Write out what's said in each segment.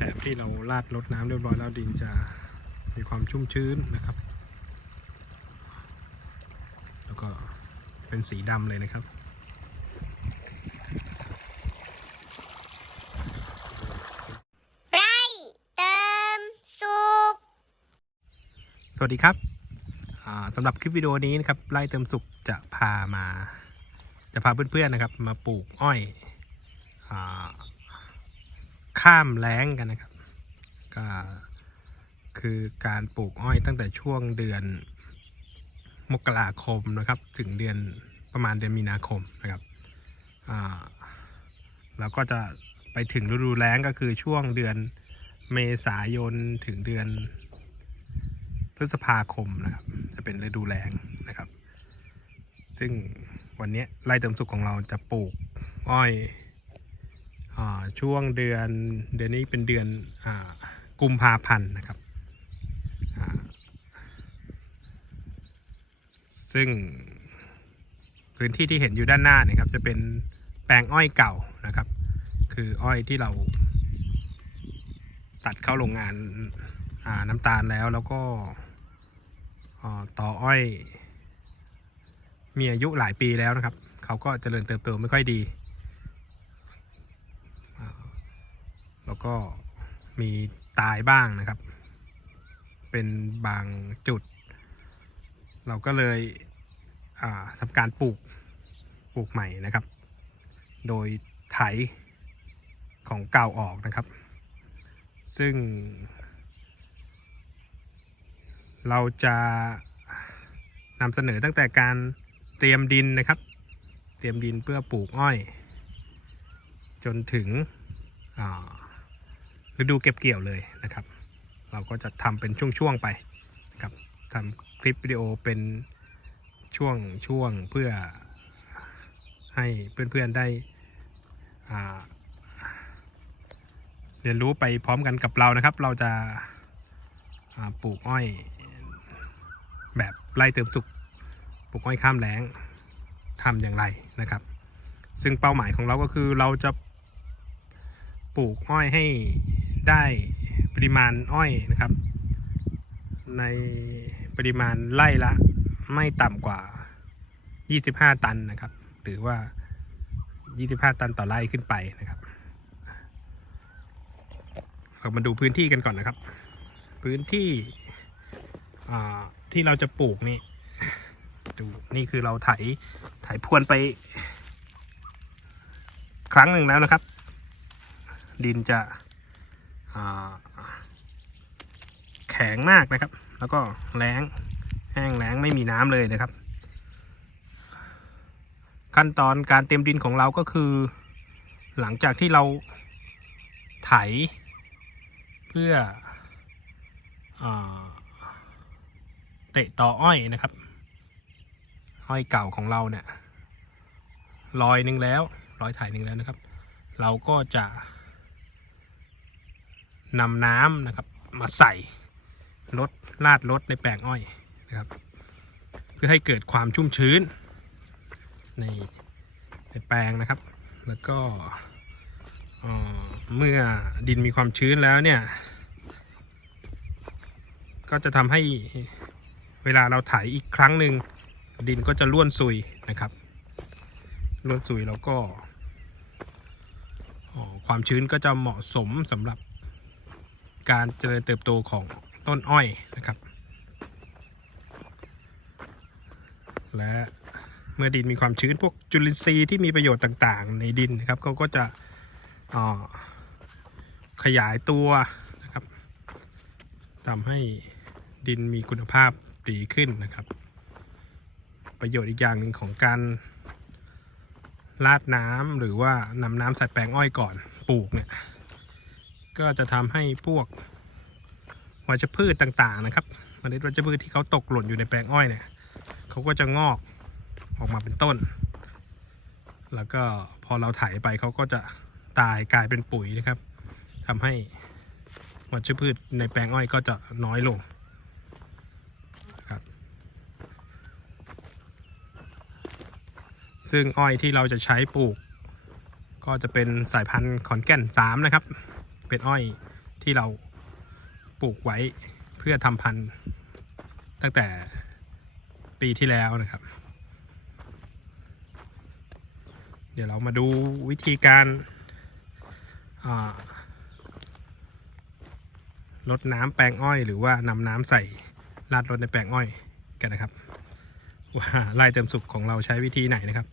แถบที่เราลาดรดน้ำเรียบร้อยแล้วดินจะมีความชุ่มชื้นนะครับ แล้วก็เป็นสีดำเลยนะครับไร่เติมสุขสวัสดีครับอ่าสำหรับคลิปวิดีโอนี้นะครับไล่เติมสุขจะพามา จะพาเพื่อนๆนะครับ มาปลูกอ้อยอา ข้ามแล้งกันนะครับ ก็คือการปลูกอ้อยตั้งแต่ช่วงเดือนมกราคมนะครับ ถึงเดือนประมาณเดือนมีนาคมนะครับอ่าแล้วก็จะไปถึงฤดูแล้งก็คือช่วงเดือนเมษายนถึงเดือนพฤษภาคมนะครับ จะเป็นฤดูแล้งนะครับ ซึ่งวันนี้ไร่เติมสุขของเราจะปลูกอ้อย ช่วงเดือนเดือนนี้เป็นเดือนอกุมภาพันธ์นะครับซึ่งพื้นที่ที่เห็นอยู่ด้านหน้าเนี่ยครับจะเป็นแปลงอ้อยเก่านะครับ คืออ้อยที่เราตัดเข้าโรงงานาน้ำตาลแล้วแล้วก็ต่ออ้อย มีอายุหลายปีแล้วนะครับ เขาก็เจริญเติบโตไม่ค่อยดีอ่า แล้วก็มีตายบ้างนะครับ เป็นบางจุด เราก็เลยทำการปลูกปลูกใหม่นะครับ โดยไถของเก่าออกนะครับ ซึ่ง เราจะนำเสนอตั้งแต่การเตรียมดินนะครับ เตรียมดินเพื่อปลูกอ้อย จนถึงอ่า ฤดูเก็บเกี่ยวเลยนะครับ เราก็จะทำเป็นช่วงๆไปนะครับทำคลิปวิดีโอเป็นช่วงช่วงเพื่อให้เพื่อนๆได้เรียนรู้ไปพร้อมกันกับเรานะครับ เราจะปลูกอ้อย แบบไล่เติมสุกปลูกอ้อยข้ามแล้งทำอย่างไรนะครับ ซึ่งเป้าหมายของเราก็คือเราจะปลูกอ้อยให้ ได้ปริมาณอ้อยนะครับ ในปริมาณไร่ละไม่ต่ำกว่า 25 ตันนะครับ หรือว่า 25 ตันต่อไร่ขึ้นไปนะครับเรามาดูพื้นที่กันก่อนนะครับ พื้นที่ที่เราจะปลูกนี่ดูนี่คือเราไถไถพรวนไป ครั้งหนึ่งแล้วนะครับ ดินจะ แข็งมากนะครับ แล้วก็แล้งแห้งแล้งไม่มีน้ำเลยนะครับ ขั้นตอนการเตรียมดินของเราก็คือ หลังจากที่เราไถ เพื่ออเตะต่ออ้อยนะครับ อ้อยเก่าของเราเนี่ยรอยหนึ่งแล้ว ร้อยถ่ายหนึ่งแล้วนะครับ เราก็จะ นำน้ำนะครับ มาใส่ลดลาดลดในแปลงอ้อยนะครับ เพื่อให้เกิดความชุ่มชื้น ในในแปลงนะครับ แล้วก็เมื่อดินมีความชื้นแล้วเนี่ย ก็จะทำให้เวลาเราไถอีกครั้งหนึ่งดินก็จะร่วนซุยนะครับร่วนซุยแล้วก็ความชื้นก็จะเหมาะสมสำหรับ การเจริญเติบโตของต้นอ้อยนะครับ และเมื่อดินมีความชื้นพวกจุลินทรีย์ที่มีประโยชน์ต่างๆ ในดินนะครับเขาก็จะขยายตัวนะครับทำให้ดินมีคุณภาพดีขึ้นนะครับ ประโยชน์อีกอย่างหนึ่งของการราดน้ำหรือว่านำน้ำใส่แปลงอ้อยก่อนปลูกเนี่ย ก็จะทำให้พวกวัชพืชต่างๆนะครับเมล็ดวัชพืชที่เขาตกหล่นอยู่ในแปลงอ้อยเนี่ยเขาก็จะงอกออกมาเป็นต้น แล้วก็พอเราไถไปเขาก็จะตายกลายเป็นปุ๋ยนะครับทำให้วัชพืชในแปลงอ้อยก็จะน้อยลงครับ ซึ่งอ้อยที่เราจะใช้ปลูก ก็จะเป็นสายพันธุ์ขอนแก่น3นะครับ เป็นอ้อยที่เราปลูกไว้เพื่อทำพันธุ์ตั้งแต่ปีที่แล้วนะครับ เดี๋ยวเรามาดูวิธีการลดน้ำแปลงอ้อยหรือว่านำน้ำใส่ราดรดในแปลงอ้อยกันนะครับ ว่าไล่เต็มสุกของเราใช้วิธีไหนนะครับ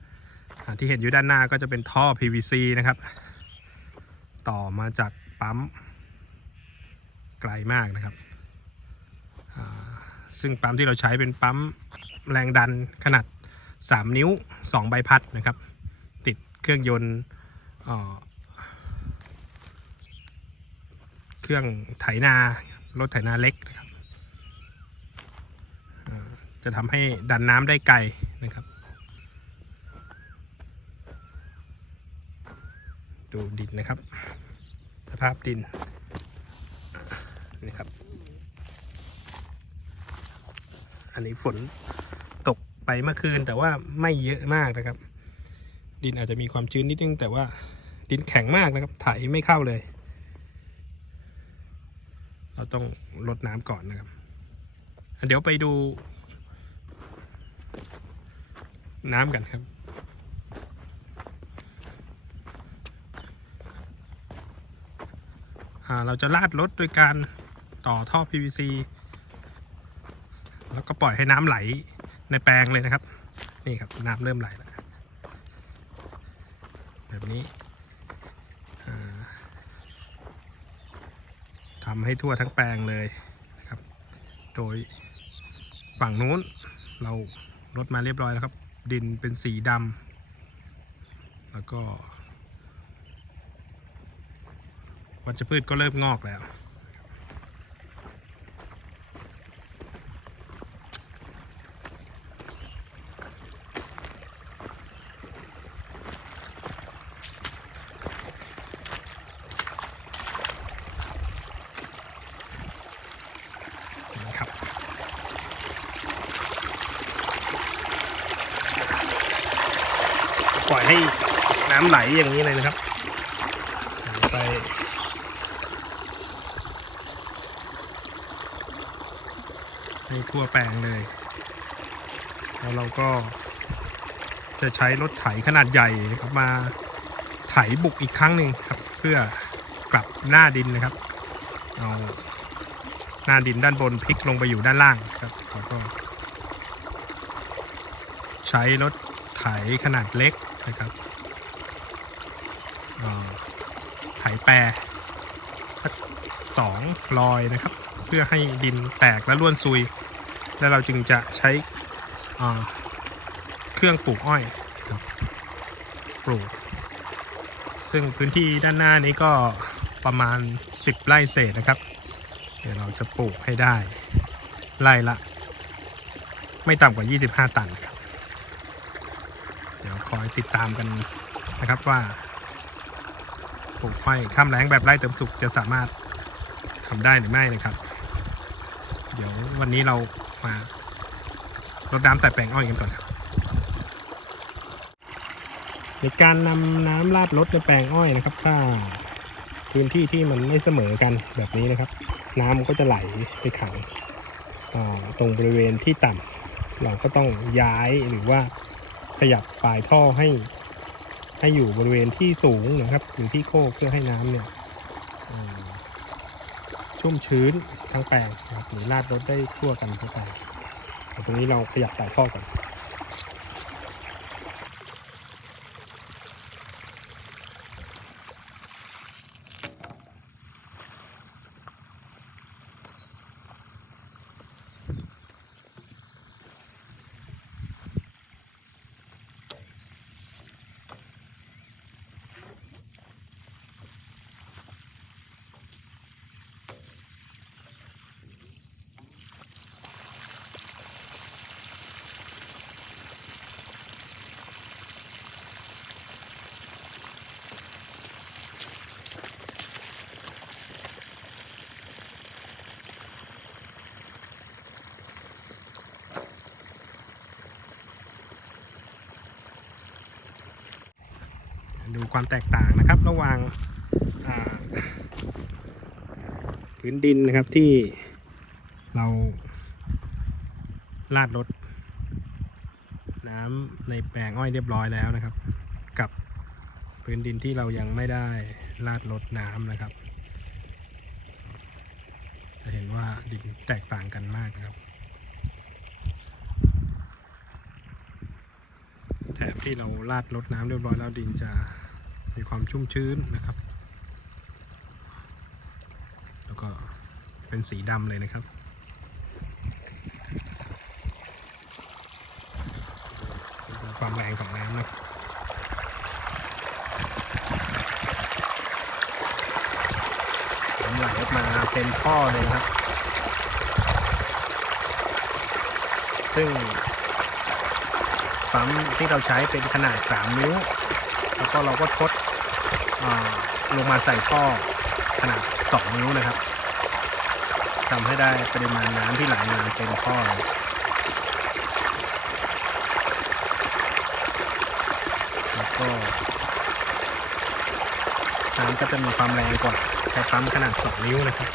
ที่เห็นอยู่ด้านหน้าก็จะเป็นท่อ PVC นะครับ ต่อมาจาก ปั๊มไกลมากนะครับ ซึ่งปั๊มที่เราใช้เป็นปั๊มแรงดันขนาด 3 นิ้ว 2 ใบพัดนะครับ ติดเครื่องยนต์เครื่องไถนา รถไถนาเล็กนะครับ จะทำให้ดันน้ำได้ไกลนะครับ ดูดินนะครับ ภาพดินนี่ครับ อันนี้ฝนตกไปเมื่อคืนแต่ว่าไม่เยอะมากนะครับ ดินอาจจะมีความชื้นนิดนึง แต่ว่าดินแข็งมากนะครับไถไม่เข้าเลย เราต้องลดน้ำก่อนนะครับ เดี๋ยวไปดูน้ำกันครับ อ่า เราจะลาดรถโดยการต่อท่อ PVC แล้วก็ปล่อยให้น้ำไหลในแปลงเลยนะครับ นี่ครับน้ำเริ่มไหลแล้วแบบนี้ทำให้ทั่วทั้งแปลงเลยนะครับ โดยฝั่งนู้นเราลดมาเรียบร้อยแล้วครับ ดินเป็นสีดำแล้วก็ วัชพืชก็เริ่มงอกแล้วครับปล่อยให้น้ำไหลอย่างนี้เลยนะครับไหลไป ให้ทั่วแปลงเลย แล้วเราก็จะใช้รถไถขนาดใหญ่นะครับมาไถบุกอีกครั้งหนึ่งครับ เพื่อกลับหน้าดินนะครับเอาหน้าดินด้านบนพลิกลงไปอยู่ด้านล่างครับแล้วก็ใช้รถไถขนาดเล็กนะครับไถแปรสักสองรอยนะครับ เพื่อให้ดินแตกและร่วนซุย แล้วเราจึงจะใช้เครื่องปลูกอ้อยปลูก ซึ่งพื้นที่ด้านหน้านี้ก็ประมาณ 10 ไร่เศษนะครับ เดี๋ยวเราจะปลูกให้ได้ไร่ละ ไม่ต่ำกว่า 25 ตันครับ เดี๋ยวคอยติดตามกันนะครับว่าปลูกอ้อยข้ามแรงแบบไร่เติมสุขจะสามารถทำได้หรือไม่นะครับ เดี๋ยววันนี้เรามารดน้ำใส่แปลงอ้อยกันก่อนครับในการนำน้ำราดรดในแปลงอ้อยนะครับ ถ้าพื้นที่ที่มันไม่เสมอกันแบบนี้นะครับ น้ำก็จะไหลไปขังตรงบริเวณที่ต่ำเราก็ต้องย้ายหรือว่าขยับปลายท่อให้ให้อยู่บริเวณที่สูงนะครับหรือที่โคกเพื่อให้น้ำเนี่ย ชุ่มชื้นทั้งแปลงนะครับหรือราดรถได้ทั่วกันทั้งแปลงแต่ตรงนี้เราขยับสายท่อก่อน ดูความแตกต่างนะครับ ระหว่างพื้นดินนะครับที่เราลาดรถน้ำในแปลงอ้อยเรียบร้อยแล้วนะครับ กับพื้นดินที่เรายังไม่ได้ลาดรดน้ำนะครับจะเห็นว่าดินแตกต่างกันมากนะครับแถบที่เราลาดรดน้ำเรียบร้อยแล้วดินจะ มีความชุ่มชื้นนะครับ แล้วก็เป็นสีดำเลยนะครับความแรงของน้ำนะครับน้ำไหลออกมาเป็นท่อเลยนะครับ ซึ่งปั๊มที่เราใช้เป็นขนาด 3 นิ้ว แล้วก็เราก็ทดลงมาใส่ท่อขนาด 2 นิ้วนะครับทำให้ได้ปริมาณน้ำที่ไหลมาเต็มท่อเลยแล้วก็น้ำก็จะมีความแรงกว่าใช้ปั๊มขนาด 2 นิ้วนะครับ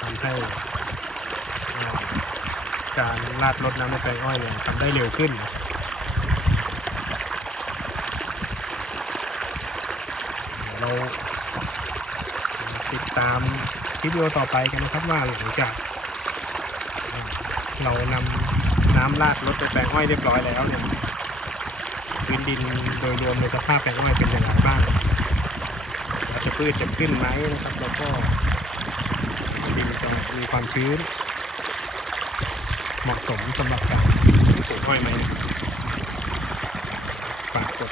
ทำให้การลาดรดน้ำในแปลงอ้อยเนี่ยทำได้เร็วขึ้น เราติดตามคลิปวิดีโอต่อไปกันนะครับว่าหลังจากเรานำน้ำลาดรถไปแปลงอ้อยเรียบร้อยแล้วเนี่ยพื้นดินโดยรวมในสภาพแปลงอ้อยเป็นอย่างไรบ้างเราจะพืชจะขึ้นไหมนะครับ แล้วก็ดินจะมีความชื้น เหมาะสมสำหรับการปลูกอ้อยไหมฝากกด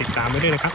ติดตามไว้ด้วยนะครับ